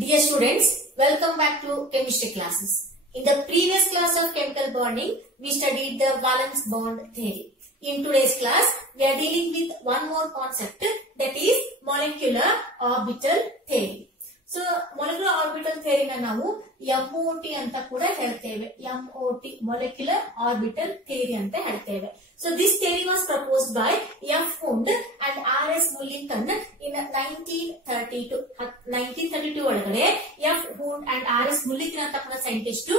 Dear students, welcome back to chemistry classes. In the previous class of chemical bonding, we studied the valence bond theory. In today's class, we are dealing with one more concept, that is molecular orbital theory. So, molecular orbital theory na ನಾವು MOT ಅಂತ ಕೂಡ ಹೇಳ್ತೇವೆ. MOT molecular orbital theory ಅಂತ ಹೇಳ್ತೇವೆ. So this theory was proposed by F. Hund and R. S. Mullington in 1932. 1932 ಒಳಗಡೆ F. Hund and R. S. Mullington ಅಂತ scientist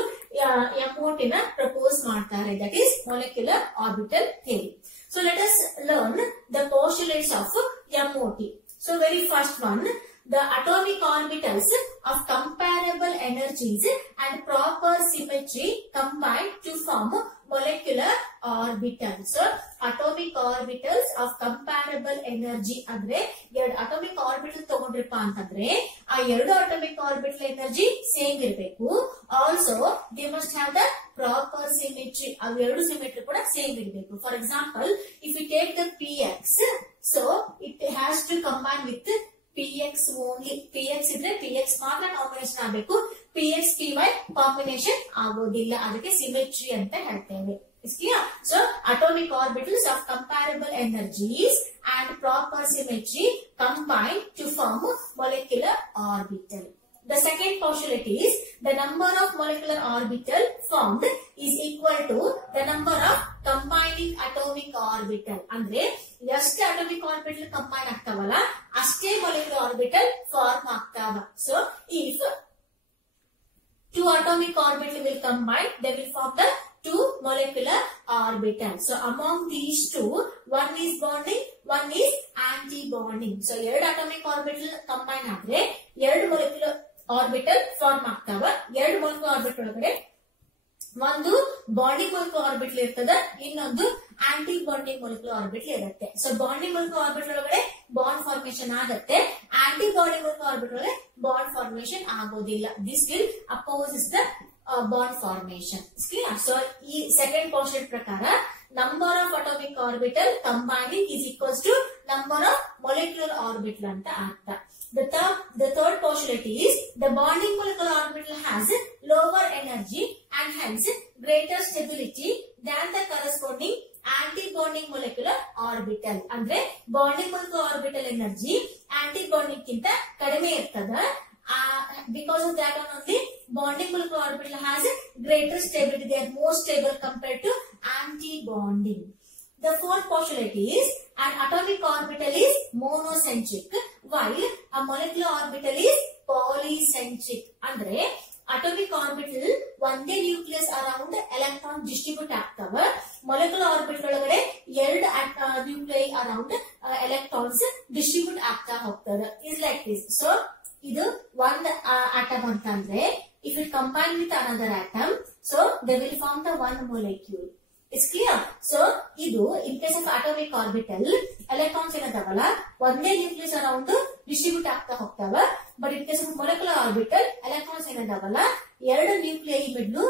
MOT ನ propose ಮಾಡ್ತಾರೆ. That is molecular orbital theory. So let us learn the postulates of MOT. So very first one, the atomic orbitals of comparable energies and proper symmetry combine to form molecular orbitals. So, atomic orbitals of comparable energy andre ಎರಡು atomic orbital ತಗೊಂಡ್ರಪ್ಪ ಅಂತಂದ್ರೆ ಆ ಎರಡು atomic orbital energy same ಇರಬೇಕು. Also, they must have the proper symmetry. ಅವು ಎರಡು symmetry ಕೂಡ same ಇರಬೇಕು. For example, if you take the px, so it has to combine with px only. px ಇದ್ರೆ px ಮಾತ್ರ ಕಾಂಬಿನೇಷನ್ ಆಗಬೇಕು. px py combination ಆಗೋದಿಲ್ಲ. ಅದಕ್ಕೆ ಸಿಮೆಟ್ರಿ ಅಂತ ಹೇಳ್ತೇವೆ. Is clear? So atomic orbitals of comparable energies and proper symmetry combine to form molecular orbital. The second postulate is the number of molecular orbital formed is equal to the number of combining atomic orbital. ಅಂದ್ರೆ ಎಷ್ಟು atomic orbital combine ಆಗ್ತಾವಲ್ಲ ಅಷ್ಟೇ molecular orbital form ಆಗ್ತಾವ. So if two atomic orbital will combine, they will form the two molecular orbitals. So among these two, one is bonding, one is anti-bonding. So ಎರಡು atomic orbital combine ಆದ್ರೆ ಎರಡು molecular orbital form ಆಗ್ತಾವ. ಎರಡು molecular orbital ಒಳಗಡೆ ಒಂದು bonding molecular orbital ಇರ್ತದ, ಇನ್ನೊಂದು aunty bonding molecular orbital ಇರುತ್ತೆ. ಸೊ ಬಾಂಡಿಂಗ್ molecular orbital ಒಳಗಡೆ ಬಾಂಡ್ ಫಾರ್ಮೇಶನ್ ಆಗುತ್ತೆ, ಆಂಟಿ ಬಾಂಡಿಂಗ್ molecular orbital ಒಳಗಡೆ ಬಾಂಡ್ ಫಾರ್ಮೇಶನ್ ಆಗೋದಿಲ್ಲ. This will oppose the bond formation. Clear? So, ಈ second postulate ಪ್ರಕಾರ number of atomic orbital combining is equals to number of molecular orbital ಅಂತ ಅರ್ಥ. The third postulate is the bonding molecular orbital has lower energy and hence greater stability than the corresponding anti-bonding molecular orbital. ಅಂದ್ರೆ bonding molecular orbital energy anti-bonding ಗಿಂತ ಕಡಿಮೆ ಇರ್ತದ. Because of that only, bonding molecular orbital has greater stability. They are more stable compared to anti-bonding. The fourth postulate is an atomic orbital is monocentric while a molecular orbital is polycentric. Andre atomic orbital ಒಂದೇ nucleus around electron distribute ಆಗ್ತಾವ. Molecular orbital ಒಳಗಡೆ ಎರಡು nuclei around electrons distribute ಆಗ್ತಾ ಹೋಗ್ತದೆ. Is like this. So ಇದು ಒಂದು atom ಅಂತಂದ್ರೆ if it combine with another atom, so they will form the one molecule. Is clear? So ಇದು in case of atomic orbital electrons ಏನದವಲ್ಲ ಒಂದೇ nucleus around distribute ಆಗ್ತಾ ಹೋಗ್ತಾವ. But in case of molecular orbital electrons ಏನದವಲ್ಲ ಎರಡು nuclei ಮಿಡ್ಲು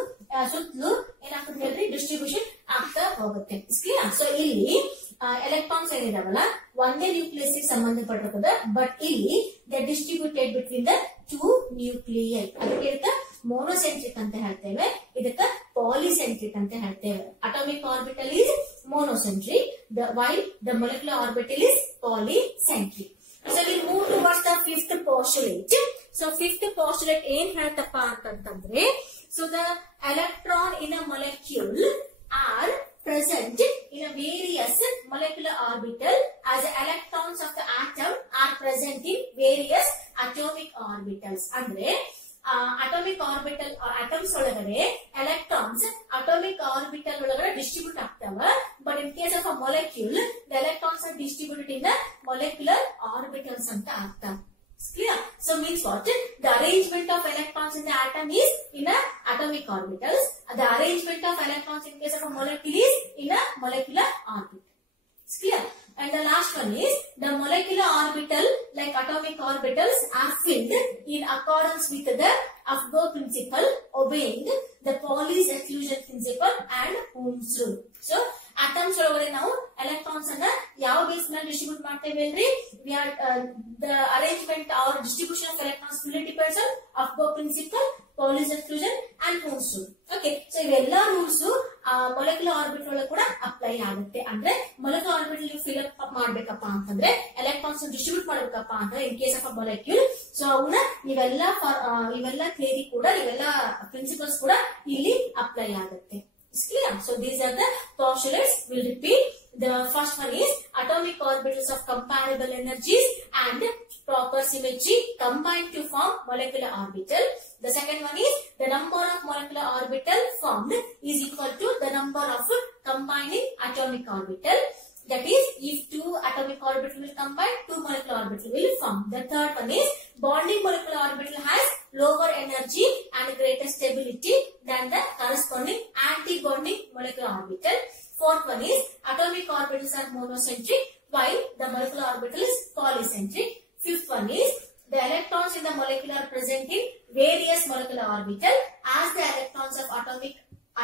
ಸುತ್ತಲೂ ಏನಾಗ್ತದೆ ಹೇಳ್ರಿ distribution ಆಗ್ತಾ ಹೋಗುತ್ತೆ. Is clear? So ಇಲ್ಲಿ ಎಲೆಕ್ಟ್ರಾನ್ಸ್ ಏನಿದಾವಲ್ಲ ಒಂದೇ ನ್ಯೂಕ್ಲಿಯಸ್ ಸಂಬಂಧಪಟ್ಟಿರ್ತದೆ, ಬಟ್ ಇಲ್ಲಿ they distributed between the two nuclei. ಅದಕ್ಕೆ ಮೋನೋಸೆಂಟ್ರಿಕ್ ಅಂತ ಹೇಳ್ತೇವೆ, ಇದಕ್ಕ ಪಾಲಿಸೆಂಟ್ರಿಕ್ ಅಂತ ಹೇಳ್ತೇವೆ. Atomic orbital is monocentric while the molecular orbital is polycentric. So we move towards the fifth postulate. So fifth postulate ಏನ್ ಹೇಳ್ತಪ್ಪ ಅಂತಂದ್ರೆ, so the electron in a molecule are present in a various molecular orbital as electrons of the atom are present in various atomic orbitals. ಅಂದ್ರೆ atomic orbital atoms ಒಳಗಡೆ electrons atomic orbital ಒಳಗಡೆ distribute ಆಗ್ತಾವ. But in case of a molecule the electrons are distributed in the molecular orbitals ಅಂತ ಅರ್ಥ. Clear? So means what? The arrangement of electrons in the atom is in a atomic orbitals. The arrangement of electrons in case of a molecule is in a molecular orbit. Clear? And the last one is the molecular orbital like atomic orbitals are filled in accordance with the Avogadro principle, obeying the Pauli's exclusion principle and Ohm's rule. So atoms ಒಳಗಡೆ ನಾವು electrons ಅನ್ನ ಯಾವ base ನ distribute ಮಾಡ್ತೇವೆ ಅಲ್ರಿ. The arrangement or distribution of electrons fully depends on Aufbau principle, Pauli's exclusion and Hund's rule. Okay, so ಇವೆಲ್ಲಾ rules molecular orbital ಒಳಗೆ ಕೂಡ ಅಪ್ಲೈ ಆಗುತ್ತೆ. ಅಂದ್ರೆ ಮೊಲೆಕ್ಯುಲರ್ ಆರ್ಬಿಟಲ್ ಫಿಲ್ ಅಪ್ ಮಾಡ್ಬೇಕಪ್ಪ ಅಂತಂದ್ರೆ ಎಲೆಕ್ಟ್ರಾನ್ಸ್ ಡಿಸ್ಟ್ರಿಬ್ಯೂಟ್ ಮಾಡ್ಬೇಕಪ್ಪ ಅಂತಂದ್ರೆ in case of a molecule, so ಅವನ್ನ ಇವೆಲ್ಲ ಥಿಯರಿ ಕೂಡ ಇವೆಲ್ಲ ಪ್ರಿನ್ಸಿಪಲ್ಸ್ ಕೂಡ ಇಲ್ಲಿ ಅಪ್ಲೈ ಆಗುತ್ತೆ. Is clear? So these are the postulates. We'll repeat. The first one is atomic orbitals of comparable energies and proper symmetry combine to form molecular orbital. The second one is the number of molecular orbital formed is equal to the number of combining atomic orbital. That is, if two atomic orbitals will combine, two molecular orbitals will form. The third one is bonding molecular orbital has lower energy and greater stability than the corresponding anti-bonding molecular orbital. Fourth one is atomic orbitals are monocentric while the molecular orbital is polycentric. Fifth one is the electrons in the molecule are present in various molecular orbital as the electrons of atomic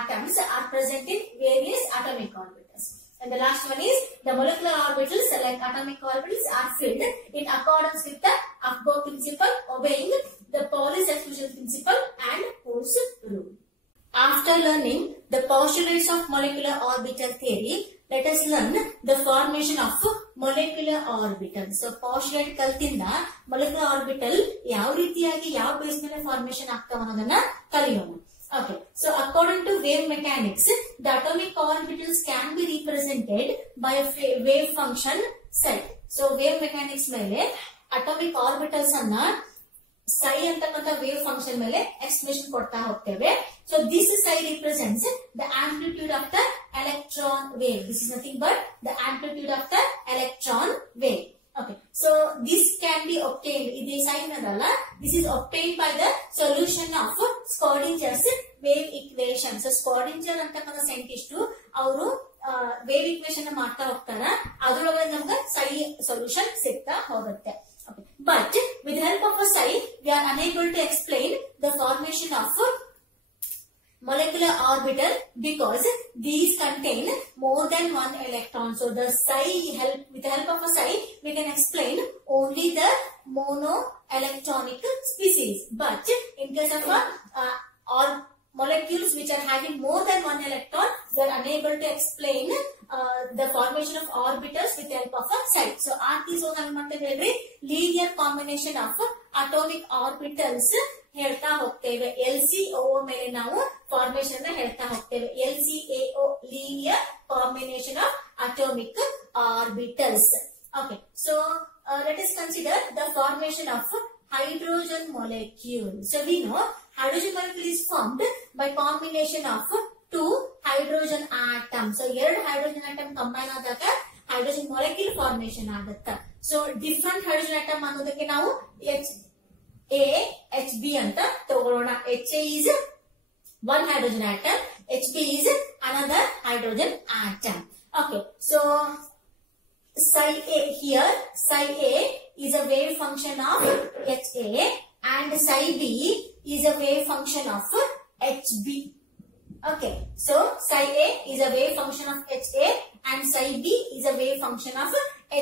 atoms are present in various atomic orbitals. And the last one is the molecular orbitals like atomic orbitals are filled in accordance with the Aufbau principle, obeying the Pauli's exclusion principle and Hund's rule. After learning the postulates of molecular orbital theory, let us learn the formation of molecular orbital. So postulate ಕಲ್ತಿಂದ molecular orbital ಯಾವ ರೀತಿಯಾಗಿ ಯಾವ base ಮೇಲೆ formation ಆಗ್ತಾವ ಅನ್ನೋದನ್ನ ಕಲಿಯೋಣ. Okay, so according to wave mechanics, the atomic orbitals can be represented by a wave function psi. So wave mechanics ಮೇಲೆ atomic orbitals ಅನ್ನ psi ಅಂತಕ್ಕಂಥ wave function ಮೇಲೆ ಎಕ್ಸ್ಪ್ರೆಷನ್ ಕೊಡ್ತಾ ಹೋಗ್ತೇವೆ. So this psi represents the amplitude of the electron wave. This is nothing but the amplitude of the electron wave. Okay, so this can be obtained. This sign adala. This is obtained by the solution of Schrödinger's wave equation. So Schrödinger ಅಂತಕ್ಕಂಥ scientist ಅವರು wave equation ಮಾಡ್ತಾ ಹೋಗ್ತಾರ, ಅದರೊಳಗೆ ನಮ್ಗೆ psi solution ಸಿಗ್ತಾ ಹೋಗುತ್ತೆ. Okay, but with the help of a psi, we are unable to explain the formation of molecular orbital because these contain more than one electron. So the with the help of a psi, we can explain only the monoelectronic species. But in case of all molecules which are having more than one electron, they are unable to explain the formation of orbitals with the help of a psi. So linear combination of atomic orbitals ಹೇಳ್ತಾ ಹೋಗ್ತೇವೆ. LCOO ಮೇಲೆ ನಾವು formation ನ ಹೇಳ್ತಾ ಹೋಗ್ತೇವೆ. LCAO linear combination of atomic orbitals. Okay, so let us consider the formation of hydrogen molecule. So we know hydrogen molecule is formed by combination of two hydrogen atoms. So ಎರಡು hydrogen atom combine ಆದಾಗ hydrogen molecule formation ಆಗುತ್ತೆ. So different hydrogen atom ಅನ್ನೋದಕ್ಕೆ ನಾವು HB ಅಂತ ತಗೊಳ್ಳೋಣ. HA is one hydrogen atom, HB is another hydrogen atom. Okay, so psi A here, psi A is a wave function of HA and psi B is a wave function of HB. Okay, so psi A is a wave function of HA and psi B is a wave function of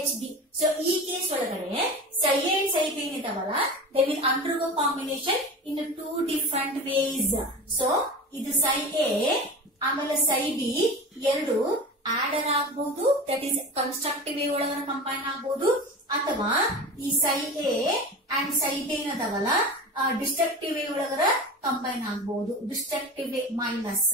HB. So ಈ case ಒಳಗಡೆ psi A and psi B ಇದಾವಲ್ಲ, they will undergo combination in two different ways. So ಇದು psi A ಆಮೇಲೆ psi B ಎರಡು ಆಡರ್ ಆಗಬಹುದು, that is constructive wave ಒಳಗಡೆ combine ಆಗಬಹುದು, ಅಥವಾ ಈ psi A and psi B ಇದಾವಲ್ಲ ಡಿಸ್ಟ್ರಕ್ಟಿವ್ ವೇವ್ ಒಳಗಡೆ ಕಂಬೈನ್ ಆಗಬಹುದು. Destructive wave minus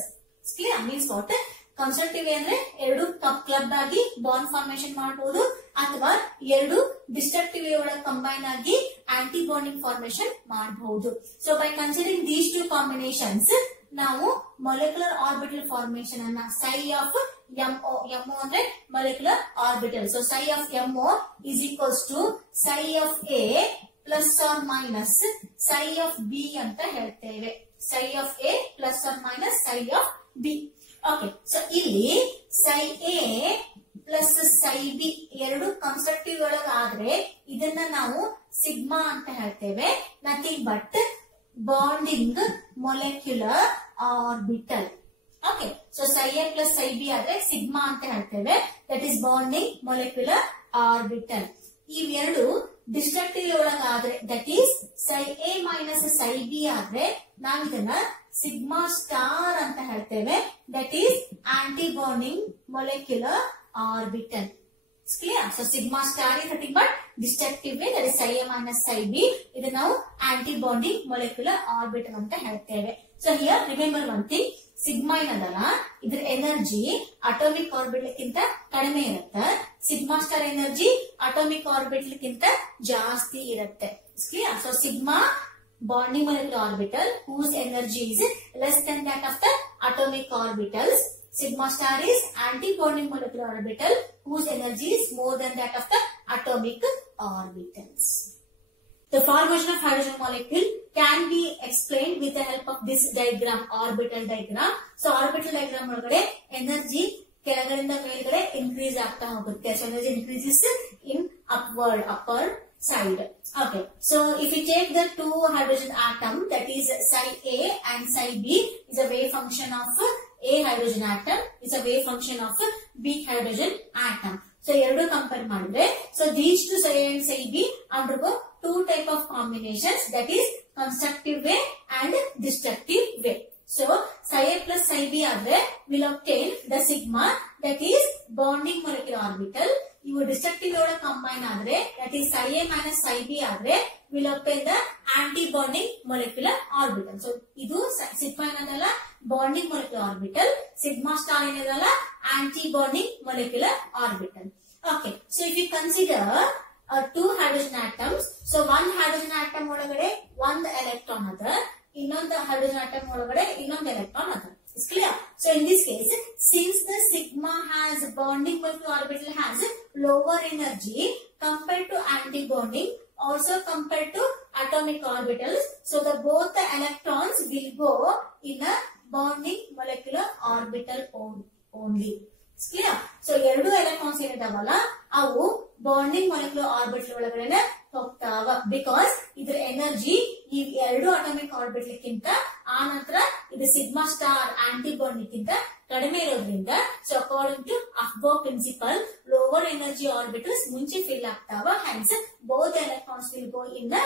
clear means what? Constructive wave ಅಂದ್ರೆ ಎರಡು ಕ್ಲಬ್ ಆಗಿ ಬಾಂಡ್ ಫಾರ್ಮೇಶನ್ ಮಾಡಬಹುದು, ಅಥವಾ ಎರಡು ಡಿಸ್ಟ್ರಕ್ಟಿವ್ ವೇವ್ ಒಳಗೆ ಕಂಬೈನ್ ಆಗಿ ಆಂಟಿ ಬಾಂಡಿಂಗ್ ಫಾರ್ಮೇಶನ್ ಮಾಡಬಹುದು. So by considering these two combinations ನಾವು ಮೊಲೆಕ್ಯುಲರ್ ಆರ್ಬಿಟಲ್ ಫಾರ್ಮೇಶನ್ ಅನ್ನ psi ಆಫ್ MO ಅಂದ್ರೆ molecular orbital. So psi of MO is equals to psi of A plus R minus psi of B ಅಂತ ಹೇಳ್ತೇವೆ. psi of A plus R minus psi of B. Okay, so ಇಲ್ಲಿ psi A ಪ್ಲಸ್ psi B ಎರಡು constructive ಒಳಗೆ ಆದ್ರೆ ಇದನ್ನ ನಾವು sigma ಅಂತ ಹೇಳ್ತೇವೆ. Nothing but bonding molecular orbital. Okay, so psi A ಪ್ಲಸ್ psi B ಆದ್ರೆ ಸಿಗ್ಮಾ ಅಂತ ಹೇಳ್ತೇವೆ. That is bonding molecular orbital. ಇವೆರಡು ಡಿಸ್ಟ್ರಕ್ಟಿವ್ ಒಳಗಾದ್ರೆ ದಟ್ ಈಸ್ ಸೈ ಎ ಮೈನಸ್ ಸೈ ಬಿ ಆದ್ರೆ ನಾವು ಇದನ್ನ ಸಿಗ್ಮಾ ಸ್ಟಾರ್ ಅಂತ ಹೇಳ್ತೇವೆ. That is aunty bonding molecular orbital. Clear? So sigma star is nothing but destructive way, that is psi a minus psi b. ಇದು ನಾವು ಆಂಟಿ ಬಾಂಡಿಂಗ್ ಮೊಲೆಕ್ಯುಲರ್ ಆರ್ಬಿಟಲ್ ಅಂತ ಹೇಳ್ತೇವೆ. So here remember one thing, sigma ಏನದಲ್ಲ ಇದ್ರ energy atomic orbital ಗಿಂತ ಕಡಿಮೆ ಇರುತ್ತೆ. Sigma star energy atomic orbital ಗಿಂತ ಜಾಸ್ತಿ ಇರುತ್ತೆ. Clear? So sigma bonding molecular orbital whose energy is less than that of the atomic orbitals. Sigma star is anti-bonding molecular orbital whose energy is more than that of the atomic orbitals. The formation of hydrogen molecule can be explained with the help of this diagram, orbital diagram. So orbital diagram ಒಳಗಡೆ energy ಕೆಳಗಡೆಯಿಂದ ಮೇಲ್ಗಡೆ increase ಆಗ್ತಾ ಹೋಗುತ್ತೆ. So energy increases in upper side. Okay, so if you take the two hydrogen atom, that is psi A and psi B is a wave function of A hydrogen atom, is a wave function of B hydrogen atom. So ಎರಡು compare ಮಾಡಿದ್ರೆ, so these two psi A and psi B undergo two type of combinations, that is constructive way and destructive way. So psi A plus psi B ಆದ್ರೆ will obtain the sigma, that is bonding molecular orbital. ಇವು destructive ಒಳಗೆ combine ಆದ್ರೆ that is psi A minus psi B ಆದ್ರೆ will obtain the anti bonding molecular orbital. So ಇದು sigma ಏನದಲ್ಲ bonding molecular orbital, sigma star ಏನದಲ್ಲ anti bonding molecular orbital. Okay, so if you consider two hydrogen atoms, so one hydrogen atom ಒಳಗಡೆ ಒಂದು electron ಅದ, ಇನ್ನೊಂದು hydrogen atom ಒಳಗಡೆ ಇನ್ನೊಂದು electron ಅದ. Is clear? So in this case, since the sigma has bonding molecular orbital has lower energy compared to anti-bonding, also compared to atomic orbitals, so the both the electrons will go in a bonding molecular orbital only. Is clear? So ಎರಡು electrons ಏನಿದಾವಲ್ಲ ಅವು bonding molecular orbital ಒಳಗಡೆ ಹೋಗ್ತಾವ, because ಇದ್ರ energy ಈ ಎರಡು atomic orbital ಗಿಂತ ಆ ನಂತರ ಇದು ಸಿಗ್ಮಾ ಸ್ಟಾರ್ ಆಂಟಿ ಬಾಂಡಿಂಗ್ ಗಿಂತ ಕಡಿಮೆ ಇರೋದ್ರಿಂದ, so according to aufbau principle lower energy orbitals ಮುಂಚೆ ಫಿಲ್ ಆಗ್ತಾವ. Hence both electrons will go in the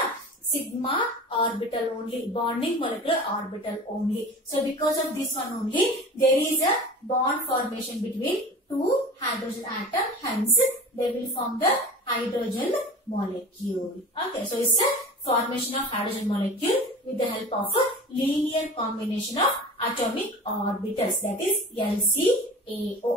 sigma orbital only, bonding molecular orbital only. So because of this one only, there is a bond formation between two hydrogen atom, hence they will form the hydrogen molecule. Okay, so it's a formation of hydrogen molecule with the help of a linear combination of atomic orbitals, that is LCAO.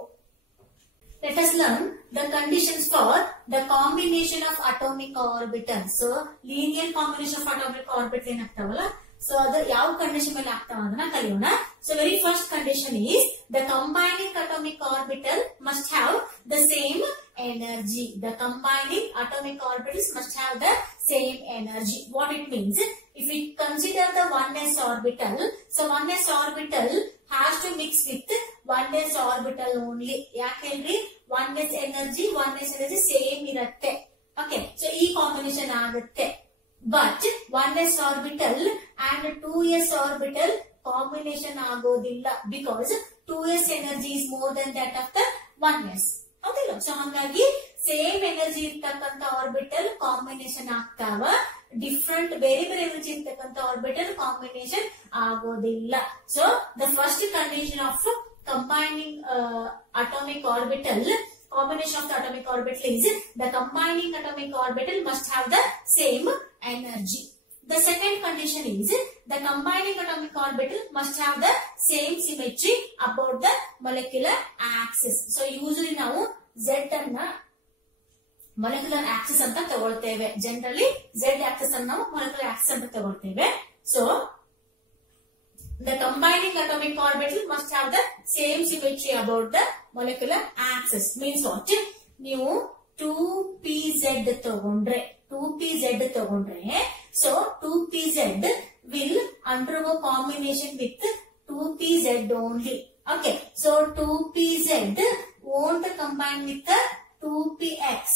Let us learn the conditions for the combination of atomic orbitals. So linear combination of atomic orbital ಏನಾಗ್ತಾವಲ್ಲ, so ಅದು ಯಾವ condition ಮೇಲೆ ಆಗ್ತಾವ ಅದನ್ನ ಕಲಿಯೋಣ. So very first condition is the combining atomic orbital must have the same energy. The combining atomic orbitals must have the same energy. What it means? If we consider the 1s orbital, so 1s orbital has to mix with 1s orbital only. ಯಾಕೆಂದ್ರೆ 1s energy same ಇರುತ್ತೆ. Okay, so ಈ combination ಆಗುತ್ತೆ. But 1s orbital and 2s orbital combination ಆಗೋದಿಲ್ಲ, because 2s energy is more than that of the 1s. ಹೌದಿಲ್ಲ? So ಹಾಗಾಗಿ same energy ಇರ್ತಕ್ಕಂಥ orbital combination ಆಗ್ತಾವ, different ಬೇರೆ ಬೇರೆ ಎನರ್ಜಿ ಇರ್ತಕ್ಕಂಥ ಆರ್ಬಿಟಲ್ ಕಾಂಬಿನೇಷನ್ ಆಗೋದಿಲ್ಲ. So the first condition of combining atomic orbital, combination of the atomic orbital is the combining atomic orbital must have the same energy. The second condition is the combining atomic orbital must have the same symmetry about the molecular axis. So usually ನಾವು Z ಅನ್ನ molecular axis ಅಂತ ತಗೊಳ್ತೇವೆ. Generally Z axis ಅನ್ನು ನಾವು molecular axis ಅಂತ ತಗೊಳ್ತೇವೆ. So the combining atomic orbital must have the same symmetry about the molecular axis. Means what? ನೀವು 2pz ತಗೊಂಡ್ರೆ, 2pz ತಗೊಂಡ್ರೆ, so 2pz will undergo combination with 2pz only. Okay, so 2pz won't combine with the 2px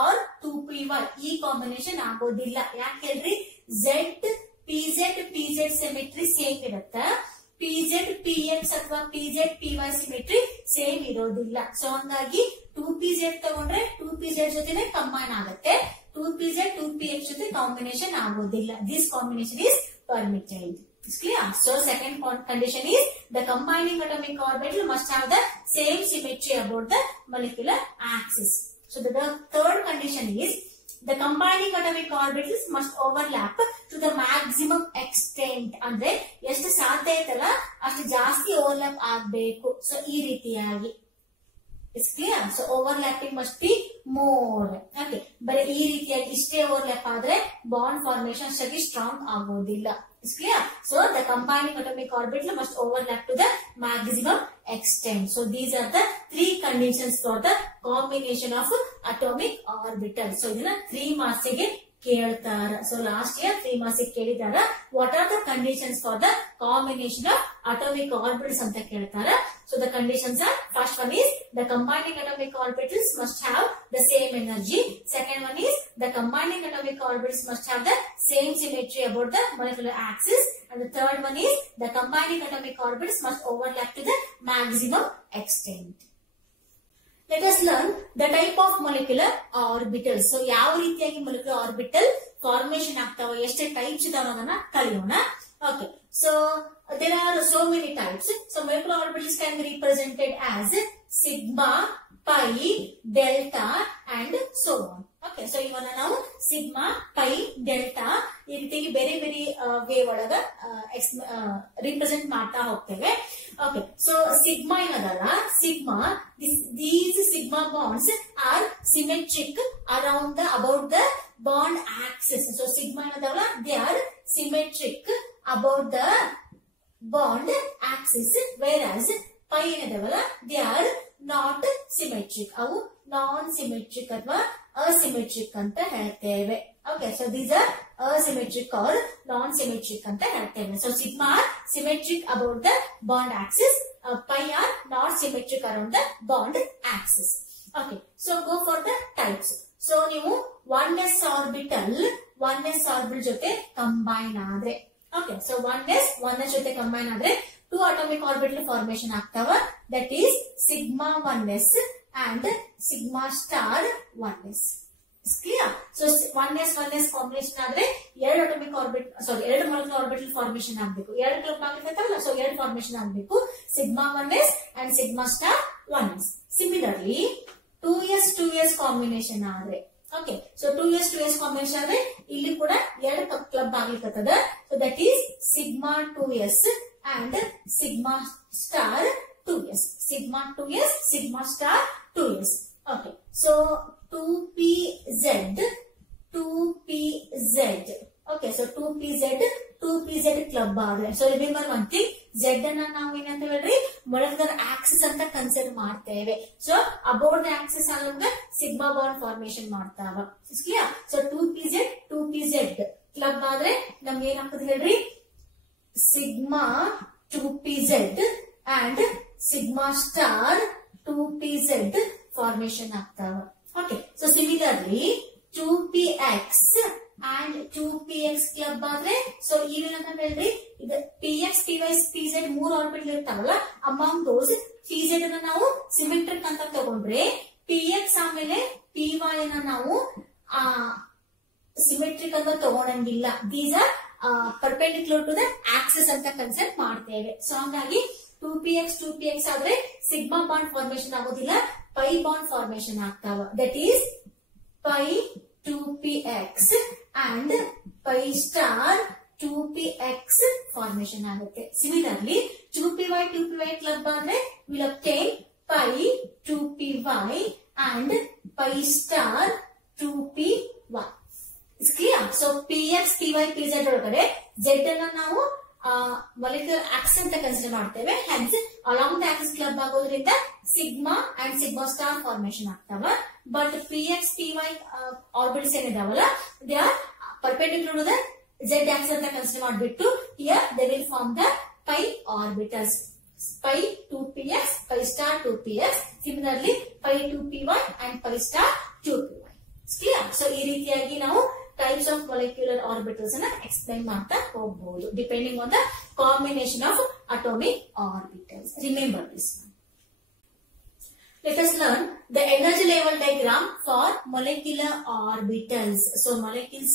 or 2py. ಈ combination ಆಗೋದಿಲ್ಲ. ಯಾಕೆ ಹೇಳ್ರಿ? Z pz symmetry same ಇರುತ್ತೆ, pz px ಅಥವಾ pz py symmetry same ಇರೋದಿಲ್ಲ. So ಹಂಗಾಗಿ 2pz ತಗೊಂಡ್ರೆ 2pz ಜೊತೆನೆ ಕಂಬೈನ್ ಆಗುತ್ತೆ, 2pz 2px ಜೊತೆ ಕಾಂಬಿನೇಷನ್ ಆಗೋದಿಲ್ಲ. This combination is permitted. It's clear. So second condition is the combining atomic orbital must have the same symmetry about the molecular axis. So the third condition is the combining atomic orbitals must overlap to the maximum extent. ಅಂದ್ರೆ ಎಷ್ಟು ಸಾಧ್ಯ ಐತಲ್ಲ ಅಷ್ಟು ಜಾಸ್ತಿ overlap ಆಗಬೇಕು. So ಈ ರೀತಿಯಾಗಿ It's clear. So overlapping must be more. Okay. ಬರೀ ಈ ರೀತಿಯಾಗಿ ಇಷ್ಟೇ ಓವರ್ಲ್ಯಾಪ್ ಆದ್ರೆ ಬಾಂಡ್ ಫಾರ್ಮೇಶನ್ ಅಷ್ಟಾಗಿ ಸ್ಟ್ರಾಂಗ್ ಆಗೋದಿಲ್ಲ. It's clear. So the combining atomic orbital must overlap to the maximum extent. So these are the three conditions for the combination of atomic orbital. So ಇದನ್ನ 3 marks ಗೆ ಕೇಳ್ತಾರ. So last year 3 marks ಗೆ ಕೇಳಿದಾರ. What are the conditions for the combination of atomic orbitals ಅಂತ ಕೇಳ್ತಾರ. So the conditions are, first one is the combining atomic orbitals must have the same energy. Second one is the combining atomic orbitals must have the same symmetry about the molecular axis. And the third one is the combining atomic orbitals must overlap to the maximum extent. Let us learn the type of molecular orbitals. So ಯಾವ ರೀತಿಯಾಗಿ molecular orbital formation ಆಗ್ತಾವ, ಎಷ್ಟು types ಇದಾವ ಅನ್ನೋದನ್ನ ಕಲಿಯೋಣ. Okay. So there are so many types. So molecular orbitals can be represented as sigma, pi, delta and so on. Okay. So ಇವನ್ನ ನಾವು sigma, pi, delta ಈ ರೀತಿಯಾಗಿ ಬೇರೆ ಬೇರೆ ವೇ ಒಳಗ ರಿಪ್ರೆಸೆಂಟ್ ಮಾಡ್ತಾ ಹೋಗ್ತೇವೆ. Okay. So sigma ಏನದಲ್ಲ, sigma, these sigma bonds are symmetric about the bond axis. So sigma ಏನದಲ್ಲ, they are symmetric about the bond axis, whereas pi ಏನದವಲ್ಲ, they are not symmetric. ಅವು ನಾನ್ ಸಿಮೆಟ್ರಿಕ್ ಅಥವಾ asymmetric ಅಂತ ಹೇಳ್ತೇವೆ. Okay, so these are asymmetric or non-symmetric ಅಂತ ಹೇಳ್ತೇವೆ. So sigma are symmetric about the bond axis, pi are not symmetric around the bond axis. Okay, so go for the types. So ನೀವು 1s orbital ಜೊತೆ combine ಆದ್ರೆ, okay, so 1s ಜೊತೆ combine ಆದ್ರೆ 2 atomic orbital formation ಆಗ್ತಾವ. That is sigma 1s and sigma star 1s. It's clear. So 1s combination ಆದ್ರೆ 2 atomic orbital, sorry, 2 molecular orbital formation ಆಗಬೇಕು. 2 club ಆಗಿರ್ತಾವಲ್ಲ, so 2 formation ಆಗಬೇಕು. sigma 1s and sigma star 1s. Similarly 2s combination ಆದ್ರೆ, okay, so 2s combination ಆದ್ರೆ ಇಲ್ಲಿ ಕೂಡ 2 club ಆಗ್ಲಿಕ್ಕತ್ತದ. So that is sigma 2s and sigma star 2s. Sigma 2s, sigma star 2s. Okay, so 2pz. Okay, so 2pz club ಆದ್ರೆ, so remember one thing, z ಅನ್ನ ನಾವು ಏನಂತ ಹೇಳ್ರಿ, molecular axis ಅಂತ consider ಮಾಡ್ತೇವೆ. So about the axis ಅಲ್ಲಂಗ sigma bond formation ಮಾಡ್ತಾವ. clear? So 2pz club ಆದ್ರೆ ನಮ್ಗೆ ಏನಾಗ್ತದೆ ಹೇಳ್ರಿ, sigma 2pz and sigma star 2pz formation ಆಗ್ತಾವ. Okay, so similarly 2px and 2px club ಆದ್ರೆ, so ಇವೇನಂತ ಹೇಳ್ರಿ, ಇದು px py pz 3 ಆರ್ಬಿಟಲ್ ಇರ್ತಾವಲ್ಲ, ಅಮಾಂಗ್ ದೋಸ್ pz ಅನ್ನ ನಾವು ಸಿಮೆಟ್ರಿಕ್ ಅಂತ ತಗೊಂಡ್ರೆ, px ಆಮೇಲೆ py ಅನ್ನ ನಾವು ಸಿಮೆಟ್ರಿಕ್ ಅಂತ ತಗೊಳಂಗಿಲ್ಲ. These are perpendicular to the axis ಅಂತ ಕನ್ಸಿಡರ್ ಮಾಡ್ತೇವೆ. ಸೊ ಹಂಗಾಗಿ 2px ಆದ್ರೆ ಸಿಗ್ಮಾ ಬಾಂಡ್ ಫಾರ್ಮೇಶನ್ ಆಗೋದಿಲ್ಲ, ಪೈ ಬಾಂಡ್ ಫಾರ್ಮೇಶನ್ ಆಗ್ತಾವ. That is pi 2px and pi star 2px formation ಆಗುತ್ತೆ. ಸಿಮಿಲರ್ಲಿ 2py ಕ್ಲಬ್ ಆದ್ರೆ will obtain pi 2py and pi star 2py. It's clear? So px py pz ಒಳಗಡೆ z ಅನ್ನ ನಾವು molecular axis ಅಂತ consider ಮಾಡ್ತೇವೆ. Hence along the axis club ಆಗೋದ್ರಿಂದ sigma and sigma star formation ಆಗ್ತಾವ. But px py orbitals ಏನಿದಾವಲ್ಲ, they are perpendicular to the z axis ಅಂತ consider ಮಾಡ್ಬಿಟ್ಟು here they will form the pi orbitals. Pi 2px, pi star 2px, similarly pi 2py and pi star 2py. It's clear? So ಈ ರೀತಿಯಾಗಿ ನಾವು types of molecular orbitals ಅನ್ನ explain ಮಾಡ್ತಾ ಹೋಗಬಹುದು, depending on the combination of atomic orbitals. Remember this one. let us learn the energy level diagram for molecular orbitals. So molecules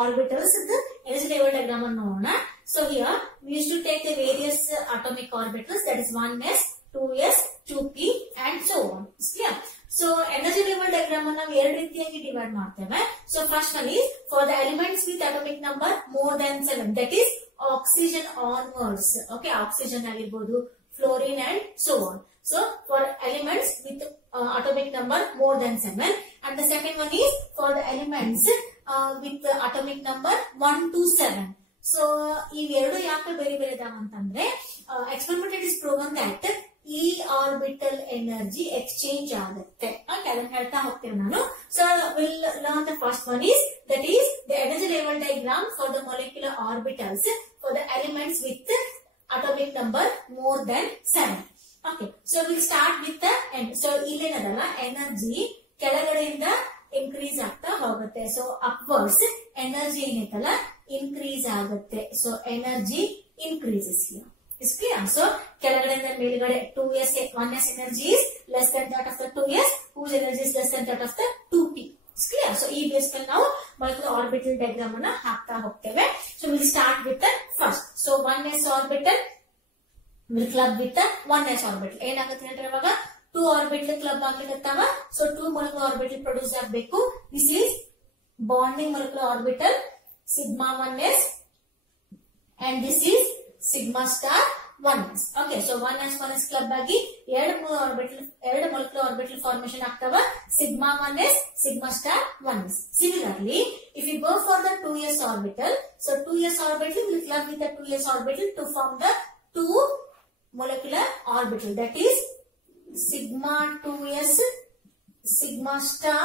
orbitals the energy level diagram ಅನ್ನೋಣ. So here we used to take the various atomic orbitals, that is 1s, 2s, 2p and so on. Is clear? So energy level diagram ಅನ್ನು ನಾವು ಎರಡು ರೀತಿಯಾಗಿ divide ಮಾಡ್ತೇವೆ. So first one is for the elements with atomic number more than 7, that is oxygen onwards. Okay, oxygen ಆಗಿರಬಹುದು, fluorine and so on. So for elements with atomic number more than 7, and the second one is for the elements with atomic number 1 to 7. So ಇವೆರಡು ಯಾಕೆ ಬೇರೆ ಬೇರೆ ಇದಾವ ಅಂತಂದ್ರೆ experiment is proven that ಈ orbital energy exchange ಆಗುತ್ತೆ. Okay, ಅದನ್ನ ಹೇಳ್ತಾ ಹೋಗ್ತೇನೆ ನಾನು. So we'll learn the first one is, that is the energy level diagram for the molecular orbitals for the elements with atomic number more than 7. Okay, so we'll start with the end. So ಇಲ್ಲೇನದಲ್ಲ energy ಕೆಳಗಡೆಯಿಂದ increase ಆಗ್ತಾ ಹೋಗುತ್ತೆ. So upwards energy ಏನೈತಲ್ಲ increase ಆಗುತ್ತೆ. So energy increases here. Is clear? So ಕೆಳಗಡೆಯಿಂದ ಮೇಲ್ಗಡೆ 2s 1s energy is less than that of the 2s, whose energy is less than that of the 2p. Is clear? So ಈ base ಮೇಲೆ ನಾವು molecular orbital diagram ಅನ್ನ ಹಾಕ್ತಾ ಹೋಗ್ತೇವೆ. So we'll start with the first. So 1s orbital will club with the 1s orbital. ಏನಾಗುತ್ತೆ ಅಂದ್ರೆ ಇವಾಗ 2 orbital club ಆಗ್ಲಿಕತ್ತಾವ. So 2 molecular orbital produce ಆಗಬೇಕು. This is bonding molecular orbital sigma 1s and this is sigma star 1s. Okay, so 1s 1s club ಆಗಿ ಎರಡು molecular orbital formation ಆಗ್ತಾವ, sigma 1s sigma star 1s. Similarly, if you go for the 2s orbital, so 2s orbital will club with the 2s orbital to form the 2 molecular orbital, that is sigma 2s sigma star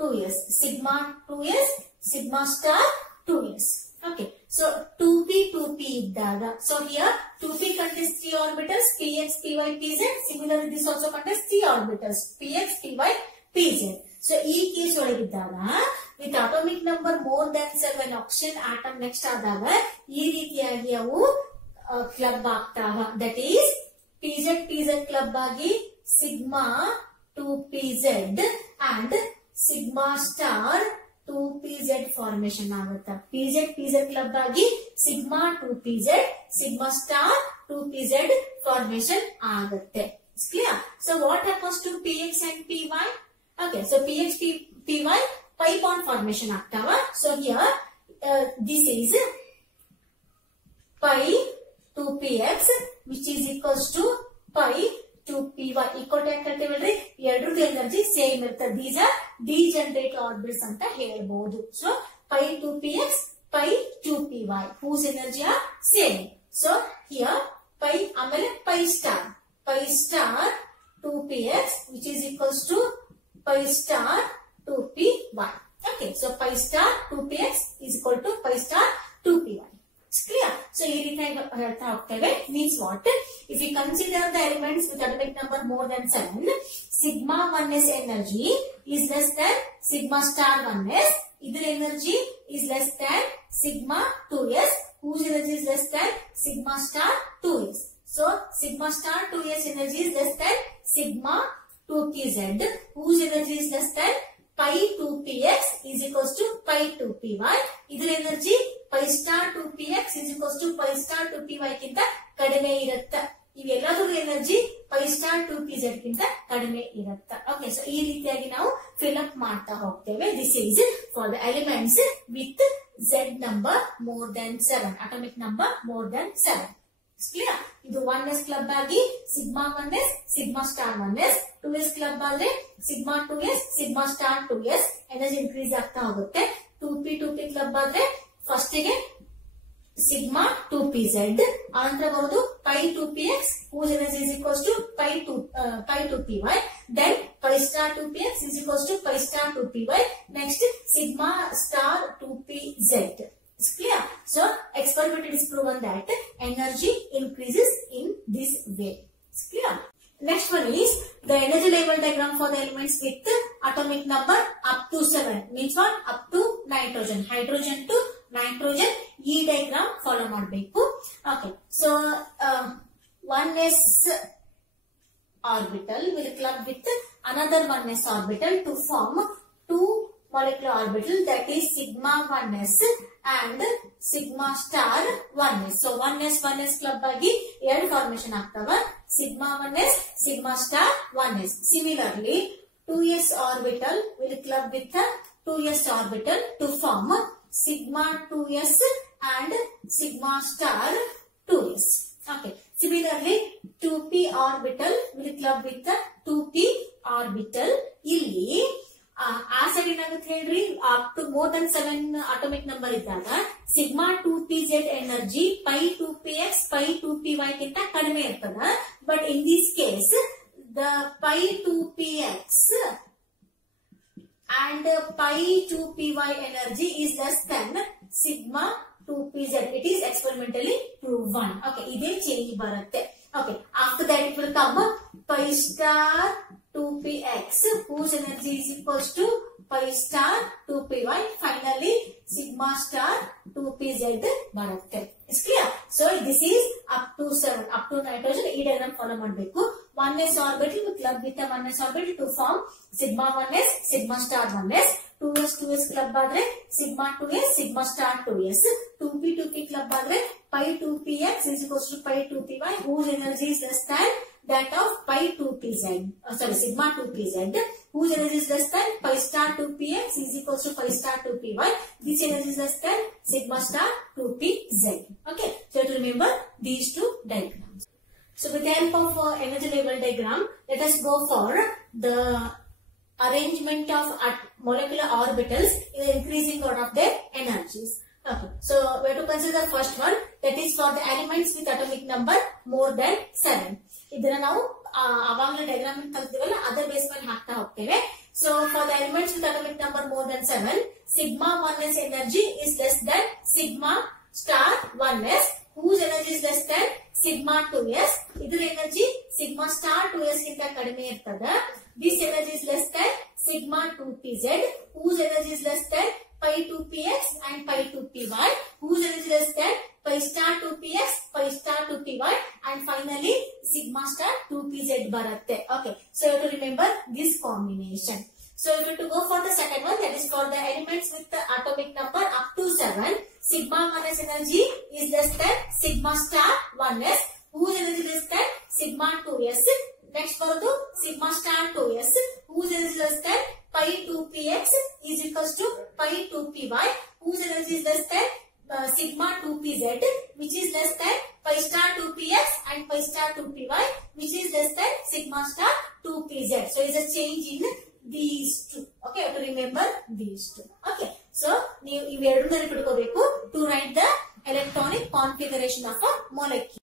2s, sigma 2s sigma star 2s. Okay, so 2p 2p ಇದ್ದಾಗ, so here 2p contains 3 orbitals px py pz. Similarly this also contains 3 orbitals px py pz. So ಈ case ಒಳಗಿದ್ದಾಗ with atomic number more than 7 oxygen atom next ಆದಾಗ ಈ ರೀತಿಯಾಗಿ ಅವು club ಆಗ್ತಾವ, that is pz pz club ಆಗಿ sigma 2pz and sigma star 2pz formation ಆಗುತ್ತೆ. pz pz club ಆಗಿ sigma 2pz sigma star 2pz formation ಆಗುತ್ತೆ. Clear? So what happens to px and py? Okay, so px py pi bond formation ಆಗ್ತಾವ. So here this is pi 2px which is equals to pi 2py equal to ಹೇಳ್ತೇವಲ್ರಿ, ಎರಡರದ್ದು energy same ಇರ್ತದೆ. These are degenerate orbits ಅಂತ ಹೇಳ್ಬಹುದು. So pi 2px pi 2py whose energy are same. So here pi ಆಮೇಲೆ pi star 2px which is equals to pi star 2py. Okay, so pi star 2px is equal to pi star 2py. It's clear? So ಈ ರೀತಿಯಾಗಿ ಹೇಳ್ತಾ ಹೋಗ್ತೇವೆ. Means what? If you consider the elements with atomic number more than 7, sigma 1s energy is less than sigma star 1s. Either energy is less than sigma 2s, whose energy is less than sigma star 2s. So sigma star 2s energy is less than sigma 2pz, whose energy is less than pi 2px is equals to pi 2py. Either energy pi star 2px is equals to pi star 2py ಗಿಂತ ಕಡಿಮೆ ಇರುತ್ತೆ. ಇವೆಲ್ಲದರ energy pi star 2pz ಗಿಂತ ಕಡಿಮೆ ಇರುತ್ತೆ. Okay, so ಈ ರೀತಿಯಾಗಿ ನಾವು ಫಿಲ್ ಅಪ್ ಮಾಡ್ತಾ ಹೋಗ್ತೇವೆ. This is for the elements with z number more than 7, atomic number more than 7. Clear? ಇದು 1s ಕ್ಲಬ್ ಆಗಿ sigma 1s sigma star 1s, 2s club ಆದ್ರೆ sigma 2s sigma star 2s energy increase ಆಗ್ತಾ ಹೋಗುತ್ತೆ. 2p club ಆದ್ರೆ first ಗೆ sigma 2pz, ಆನಂತರ ಬರೋದು pi 2px whose energy is equals to pi 2py, then pi star 2px is equals to pi star 2py, next sigma star 2pz. It's clear? So experiment is proven that energy increases in this way. It's clear? Next one is the energy level diagram for the elements with atomic number up to 7, means what? Up to nitrogen, hydrogen to nitrogen. ಈ diagram follow ಮಾಡಬೇಕು. Okay, so 1s orbital will club with another 1s orbital to form two molecular orbital, that is sigma 1s and sigma star 1s. So 1s club agi ಎರಡು formation ಆಗ್ತವ, sigma 1s, sigma star 1s. Similarly 2s orbital will club with a 2s orbital to form sigma 2s and sigma star 2s. Okay. Similarly 2p orbital will club with a 2p orbital. ಇಲ್ಲಿ ಆ side ಏನಾಗುತ್ತೆ ಹೇಳ್ರಿ, up to more than 7 atomic number ಇದ್ದಾಗ sigma 2pz energy pi 2px pi 2py ಗಿಂತ ಕಡಿಮೆ ಇರ್ತದ. But in this case the pi 2px and pi 2py energy is less than sigma 2pz. It is experimentally proven. Okay, iде change barutte. Okay, after that it will come pi star 2px whose energy is equals to pi star 2py. Finally sigma star 2pz barutte. Is clear? So this is up to 7, up to nitrogen. E diagram follow ಮಾಡಬೇಕು. 1s orbital will club with a 1s orbital to form sigma 1s, sigma star 1s. 2s club ಆದ್ರೆ sigma 2s, sigma star 2s. 2p club ಆದ್ರೆ pi 2px is equals to pi 2py whose energy is less than that of pi 2pz. Sorry, sigma 2pz whose energy is less than pi star 2px is equals to pi star 2py. This energy is less than sigma star 2pz. Okay, so to remember these two diagrams. So with the help of energy level diagram, let us go for the arrangement of molecular orbitals in the increasing order of their energies. Okay, so we have to consider the first one, that is for the elements with atomic number more than 7. ಇದನ್ನ ನಾವು ಅವಾಗಲೇ diagram ಕಲಿತೀವಲ್ಲ ಅದರ base ಮೇಲೆ ಹಾಕ್ತಾ ಹೋಗ್ತೇವೆ. So for the elements with atomic number more than 7, sigma 1s energy is less than sigma star 1s whose energy is less than sigma 2s. ಇದರ energy sigma star 2s ಗಿಂತ ಕಡಿಮೆ ಇರ್ತದ. This energy is less than sigma 2pz whose energy is less than pi 2px and pi 2py whose energy is less than pi star 2px, pi star 2py and finally sigma star 2pz baratte. Okay, so you have to remember this combination. So if you have to go for the second one, that is for the elements with the atomic number up to 7, sigma 1s energy is less than sigma star 1s whose energy is less than sigma 2s. Next ಬರೋದು sigma star 2s whose energy is less than pi 2px is equals to pi 2py whose energy is less than sigma 2pz which is less than pi star 2px and pi star 2py which is less than sigma star 2pz. So it is a change in these two. Okay, you have to remember these two. Okay, so ನೀವು ಇವೆರಡನ್ನ ನೆನಪಿಟ್ಕೋಬೇಕು to write the electronic configuration of a molecule.